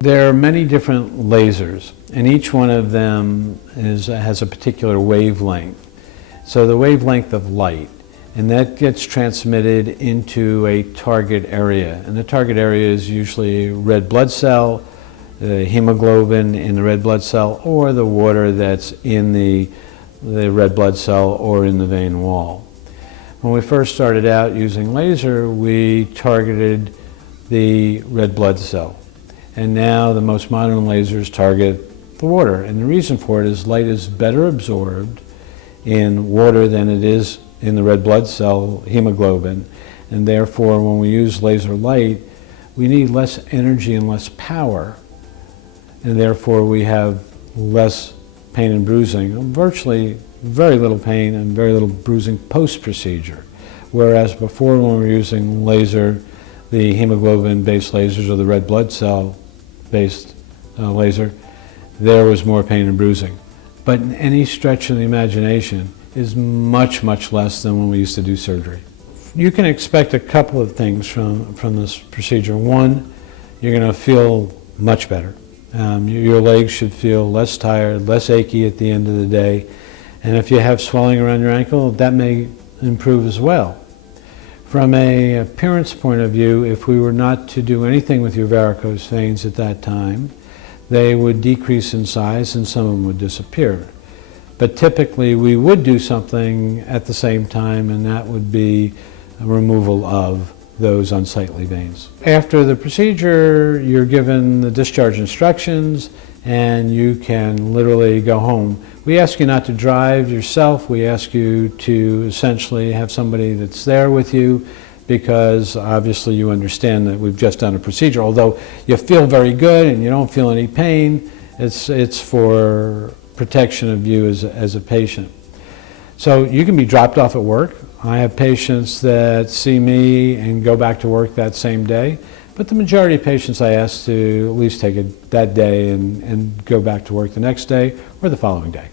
There are many different lasers, and each one of them has a particular wavelength. So the wavelength of light, and that gets transmitted into a target area. And the target area is usually red blood cell, the hemoglobin in the red blood cell, or the water that's in the red blood cell or in the vein wall. When we first started out using laser, we targeted the red blood cell. And now the most modern lasers target the water. And the reason for it is light is better absorbed in water than it is in the red blood cell hemoglobin. And therefore, when we use laser light, we need less energy and less power. And therefore, we have less pain and bruising, virtually very little pain and very little bruising post-procedure. Whereas before, when we were using laser, the hemoglobin-based lasers or the red blood cell-based laser, there was more pain and bruising. But in any stretch of the imagination is much, much less than when we used to do surgery. You can expect a couple of things from this procedure. One, you're going to feel much better. Your legs should feel less tired, less achy at the end of the day. And if you have swelling around your ankle, that may improve as well. From an appearance point of view, if we were not to do anything with your varicose veins at that time, they would decrease in size and some of them would disappear. But typically we would do something at the same time, and that would be a removal of those unsightly veins. After the procedure, you're given the discharge instructions and you can literally go home. We ask you not to drive yourself. We ask you to essentially have somebody that's there with you, because obviously you understand that we've just done a procedure. Although you feel very good and you don't feel any pain, it's for protection of you as a patient. So you can be dropped off at work. I have patients that see me and go back to work that same day, but the majority of patients I ask to at least take it that day and go back to work the next day or the following day.